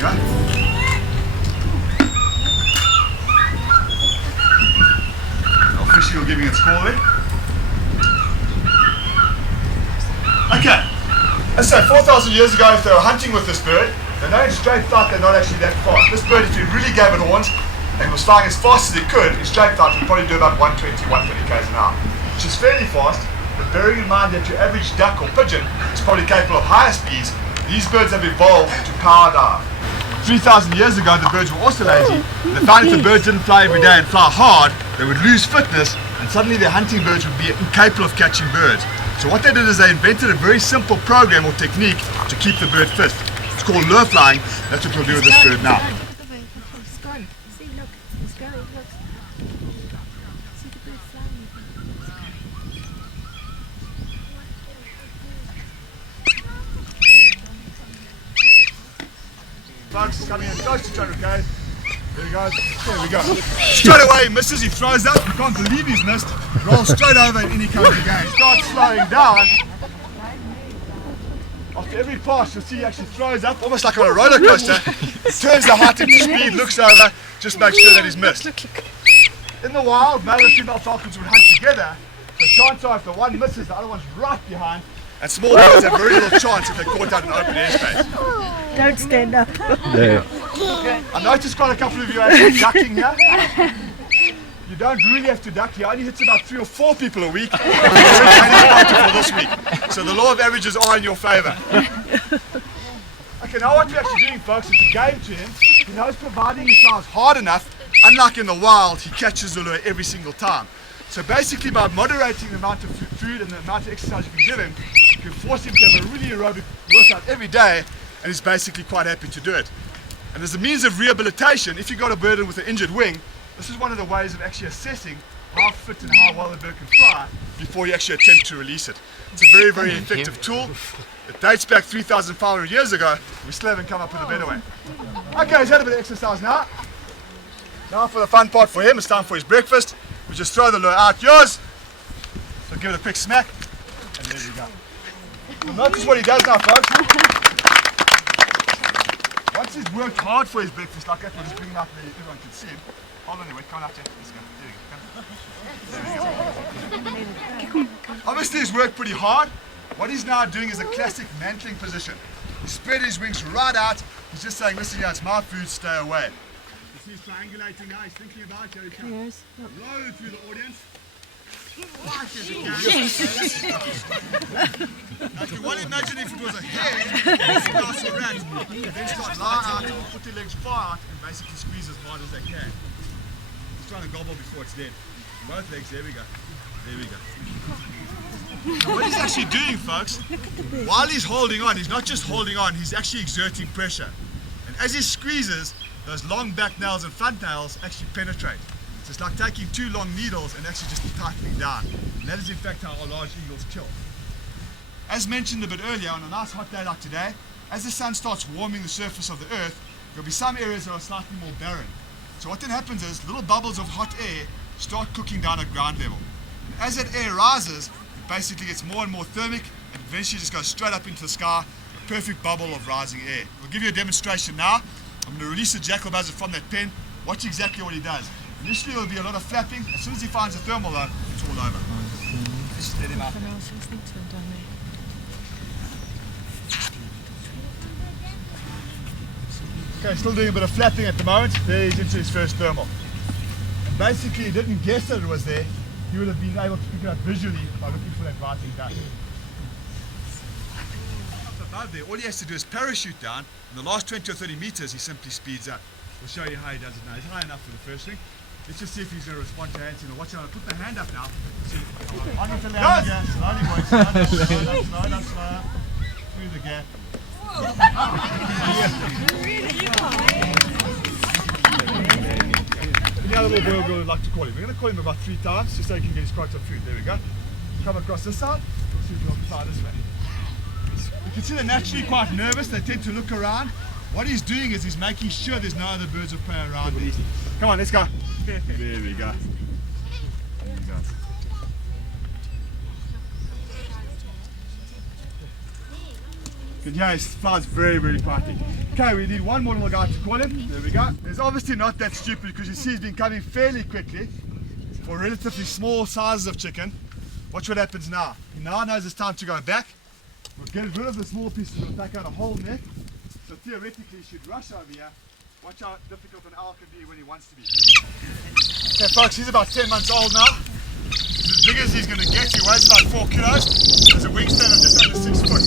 go. Officially giving its call there. Okay, let's say 4,000 years ago, if they were hunting with this bird, they know in straight flight they're not actually that fast. This bird, if you really gave it horns and was flying as fast as it could, in straight flight would probably do about 120, 130 k's an hour, which is fairly fast, but bearing in mind that your average duck or pigeon is probably capable of higher speeds, these birds have evolved to power dive. 3,000 years ago, the birds were also lazy. They found if the birds didn't fly every day and fly hard, they would lose fitness, and suddenly their hunting birds would be incapable of catching birds. So what they did is they invented a very simple program or technique to keep the bird fit. It's called lure flying. That's what we'll do with this bird now. It's gone. See, look. It's going. Look. See the bird flying. Fox is coming in close to 200 k's. There he goes. There we go. Straight away he misses, he throws up. You can't believe he's missed. Rolls straight over and in he comes again. Starts slowing down. After every pass, you'll see he actually throws up, almost like on a roller coaster. Turns the height into speed, looks over, just makes sure that he's missed. In the wild, male and female falcons would hunt together. The chances are if the one misses, the other one's right behind. And small birds have very little chance if they're caught out in open airspace. Don't stand up. I noticed quite a couple of you are actually ducking here. You don't really have to duck. He only hits about 3 or 4 people a week. For this week. So the law of averages are in your favour. Okay, now what we're actually doing, folks, is a game to him. He knows providing he flies hard enough, unlike in the wild, he catches the lure every single time. So basically by moderating the amount of food and the amount of exercise you can give him, you can force him to have a really aerobic workout every day, and he's basically quite happy to do it. And as a means of rehabilitation, if you've got a bird with an injured wing, this is one of the ways of actually assessing how fit and how well the bird can fly before you actually attempt to release it. It's a very, very effective tool. It dates back 3,500 years ago. We still haven't come up with a better way. Okay, he's had a bit of exercise now. Now for the fun part for him, it's time for his breakfast. We just throw the lure out, yours. So give it a quick smack, and there you go. You'll notice what he does now, folks. Once he's worked hard for his breakfast like that, we'll just bring him out where everyone can see him. Hold on there, wait, come on out here. Let's go. There we go. Obviously he's worked pretty hard. What he's now doing is a classic mantling position. He's spread his wings right out. He's just saying, listen here, it's my food, stay away. You see he's triangulating now, he's thinking about it. Here he comes. Low through the audience. Right as he can. Now if you want to imagine if it was a hare, it's a mouse or rat, then start lie out, put their legs far out and basically squeeze as hard as they can. He's trying to gobble before it's dead. Both legs, there we go. There we go. Now what he's actually doing, folks, while he's holding on, he's not just holding on, he's actually exerting pressure. And as he squeezes, those long back nails and front nails actually penetrate. So it's like taking 2 long needles and actually just tightening down. And that is in fact how our large eagles kill. As mentioned a bit earlier, on a nice hot day like today, as the sun starts warming the surface of the earth, there will be some areas that are slightly more barren. So what then happens is little bubbles of hot air start cooking down at ground level. And as that air rises, it basically gets more and more thermic and eventually just goes straight up into the sky, a perfect bubble of rising air. We'll give you a demonstration now. I'm going to release the jackal buzzard from that pen. Watch exactly what he does. Initially there will be a lot of flapping. As soon as he finds a thermal though, it's all over. Just let him out. Okay, still doing a bit of flapping at the moment. There he's into his first thermal. And basically he didn't guess that it was there. He would have been able to pick it up visually by looking for that biting duck. Up above there, all he has to do is parachute down. In the last 20 or 30 meters, he simply speeds up. We'll show you how he does it now. He's high enough for the first thing. Let's just see if he's going to respond to hand signal. Watch out, I'll put my hand up now. See. On with the land again. Slowly, boys. Slow down. Through the gap. Any other little boy or girl would like to call him? We're going to call him about 3 times just so he can get his crotch of food. There we go. Come across this side. We'll see if we can fly this way. You can see they're naturally quite nervous. They tend to look around. What he's doing is he's making sure there's no other birds of prey around him. Come on, let's go. There we go. There we go. Good, yeah, his flies very, very fighting. Okay, we need one more little guy to call him. There we go. It's obviously not that stupid because you see he's been coming fairly quickly for relatively small sizes of chicken. Watch what happens now. He now knows it's time to go back. We'll get rid of the small pieces and take out a whole neck. So theoretically he should rush over here. Watch how difficult an owl can be when he wants to be. Okay folks, he's about 10 months old now. He's as big as he's going to get. He weighs about 4 kilos. There's a wingspan of just under 6 foot.